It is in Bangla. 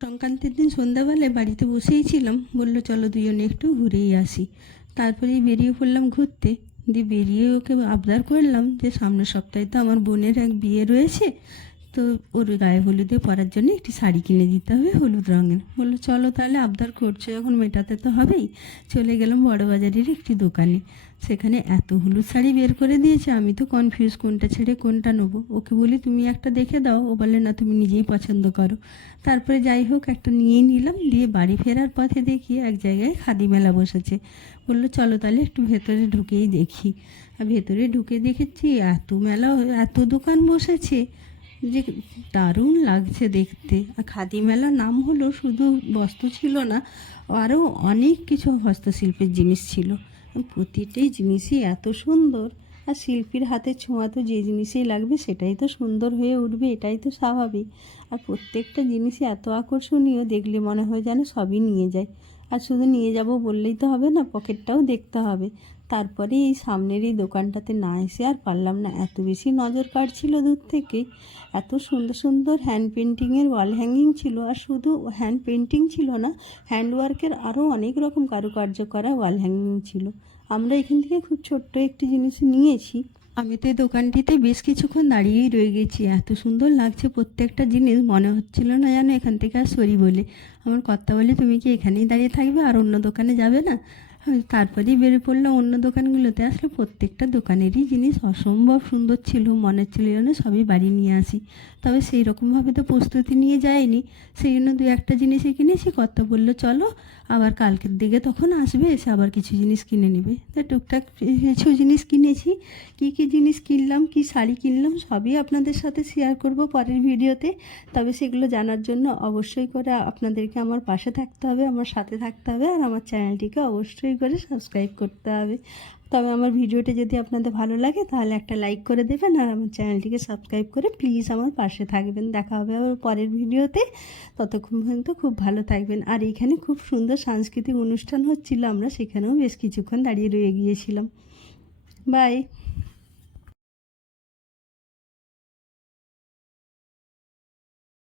সংক্রান্তির দিন সন্ধ্যাবেলায় বাড়িতে বসেই ছিলাম, বললো চলো দুজনে একটু ঘুরেই আসি। তারপরেই বেরিয়ে পড়লাম ঘুরতে। দিয়ে বেরিয়ে ওকে আবদার করলাম যে সামনের সপ্তাহে তো আমার বোনের এক বিয়ে রয়েছে, তো ওর গায়ে হলুদে পরার জন্য একটি শাড়ি কিনে দিতে হবে হলুদ রঙের। বললো চলো তাহলে, আবদার করছো যখন মেটাতে তো হবেই। চলে গেলাম বড়বাজারের একটি দোকানে। সেখানে এত হলুদ শাড়ি বের করে দিয়েছে, আমি তো কনফিউজ কোনটা ছেড়ে কোনটা নেবো। ওকে বলি তুমি একটা দেখে দাও, ও বলে না তুমি নিজেই পছন্দ করো। তারপরে যাই হোক একটা নিয়েই নিলাম। দিয়ে বাড়ি ফেরার পথে দেখি এক জায়গায় খাদি মেলা বসেছে। বললো চলো তাহলে একটু ভেতরে ঢুকেই দেখি। আর ভেতরে ঢুকে দেখেছি এত মেলা, এত দোকান বসেছে যে দারুণ লাগছে দেখতে। আর খাদি মেলার নাম হলো, শুধু বস্ত্র ছিল না, আরও অনেক কিছু হস্তশিল্পের জিনিস ছিল। প্রতিটি জিনিসই এত সুন্দর। আর শিল্পীর হাতে ছোঁয়া তো যে জিনিসেই লাগবে সেটাই তো সুন্দর হয়ে উঠবে, এটাই তো স্বাভাবিক। আর প্রত্যেকটা জিনিসই এত আকর্ষণীয়, দেখলে মনে হয় যেন সবই নিয়ে যায়। আর শুধু নিয়ে যাব বললেই তো হবে না, পকেটটাও দেখতে হবে। তারপরে এই সামনের এই দোকানটাতে না এসে আর পারলাম না, এত বেশি নজর কাড়ছিল দূর থেকেই। এত সুন্দর সুন্দর হ্যান্ড পেন্টিংয়ের ওয়াল হ্যাঙ্গিং ছিল। আর শুধু হ্যান্ড পেন্টিং ছিল না, হ্যান্ডওয়ার্কের আরও অনেক রকম কারুকার্য করা ওয়াল হ্যাঙ্গিং ছিল। আমরা এখান থেকে খুব ছোট্ট একটি জিনিস নিয়েছি। আমি তো এই দোকানটিতে বেশ কিছুক্ষণ দাঁড়িয়েই রয়ে গেছি, এত সুন্দর লাগছে প্রত্যেকটা জিনিস, মনে হচ্ছিল না যেন এখান থেকে আর সরি বলে। আমার কর্তা বলে তুমি কি এখানেই দাঁড়িয়ে থাকবে আর অন্য দোকানে যাবে না? তারপরেই বেরিয়ে পড়লো অন্য দোকানগুলোতে। আসলে প্রত্যেকটা দোকানেরই জিনিস অসম্ভব সুন্দর ছিল, মনে হচ্ছিল যেন সবই বাড়ি নিয়ে আসি। তবে সেই রকমভাবে তো প্রস্তুতি নিয়ে যায়নি, সেই জন্য দু একটা জিনিসই কিনেছি। কর্তা বললো চলো আবার কালকের দিকে তখন আসবে, এসে আবার কিছু জিনিস কিনে নেবে। তো টুকটাক কিছু জিনিস কিনেছি। কী কী জিনিস কিনলাম, কী শাড়ি কিনলাম সবই আপনাদের সাথে শেয়ার করব পরের ভিডিওতে। তবে সেগুলো জানার জন্য অবশ্যই করে আপনাদেরকে আমার পাশে থাকতে হবে, আমার সাথে থাকতে হবে, আর আমার চ্যানেলটিকে অবশ্যই করে সাবস্ক্রাইব করতে হবে। তবে আমার ভিডিওটি যদি আপনাদের ভালো লাগে তাহলে একটা লাইক করে দেবেন, আর আমার চ্যানেলটিকে সাবস্ক্রাইব করে প্লিজ আমার পাশে থাকবেন। দেখা হবে আবার পরের ভিডিওতে। ততক্ষণ পর্যন্ত খুব ভালো থাকবেন। আর এইখানে খুব সুন্দর সাংস্কৃতিক অনুষ্ঠান হচ্ছিল, আমরা সেখানেও বেশ কিছুক্ষণ দাঁড়িয়ে রয়ে গিয়েছিলাম। বাই।